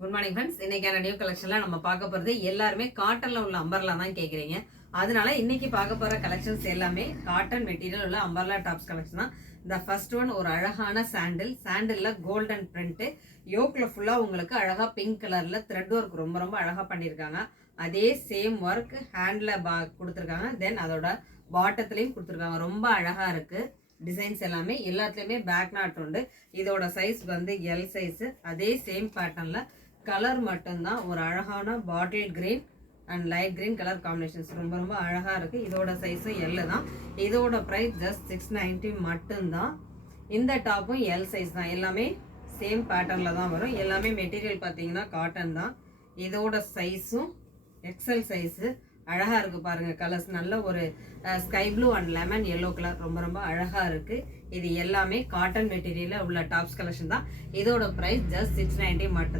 Good morning friends. இன்னைக்கான new கலெக்ஷன்ல நம்ம பார்க்க போறது எல்லாருமே காட்டன்ல உள்ள அம்பர்லா தான் கேக்குறீங்க. அதனால இன்னைக்கு பார்க்க போற கலெக்ஷன்ஸ் எல்லாமே காட்டன் மெட்டீரியல் உள்ள அம்பர்லா டாப்ஸ் கலெக்ஷன் தான். இந்த ஃபர்ஸ்ட் ஒன் ஒரு அழகான சாண்டில்ல கோல்டன் பிரிண்ட், யோக்ல ஃபுல்லா உங்களுக்கு அழகா பிங்க் கலர்ல த்ரெட் ஒர்க் ரொம்ப ரொம்ப அழகா பண்ணிருக்காங்க. அதே சேம் ஒர்க் ஹேண்ட்ல கொடுத்துருக்காங்க. தென் அதோட பாட்டத்திலையும் கொடுத்துருக்காங்க. ரொம்ப அழகா இருக்கு. டிசைன்ஸ் எல்லாமே எல்லாத்துலயுமே பேக் நாட் உண்டு. இதோட சைஸ் வந்து எல் சைஸ். அதே சேம் பேட்டர்ன்ல கலர் மட்டும்தான் ஒரு அழகான bottle green and light green colour combinations ரொம்ப ரொம்ப அழகா இருக்கு. இதோட சைஸும் எல் தான். இதோட பிரைஸ் ஜஸ்ட் 690 மட்டும்தான். இந்த டாப்பும் எல் சைஸ் தான். எல்லாமே சேம் பேட்டர்ன்ல தான் வரும். எல்லாமே மெட்டீரியல் பார்த்தீங்கன்னா காட்டன் தான். இதோட சைஸும் எக்ஸல் சைஸு அழகா இருக்கு பாருங்க. கலர்ஸ் நல்ல ஒரு sky blue and lemon yellow colour ரொம்ப ரொம்ப அழகா இருக்கு. இது எல்லாமே காட்டன் மெட்டீரியல்ல உள்ள டாப்ஸ் கலெக்ஷன் தான். இதோட பிரைஸ் ஜஸ்ட் 690 மட்டும்.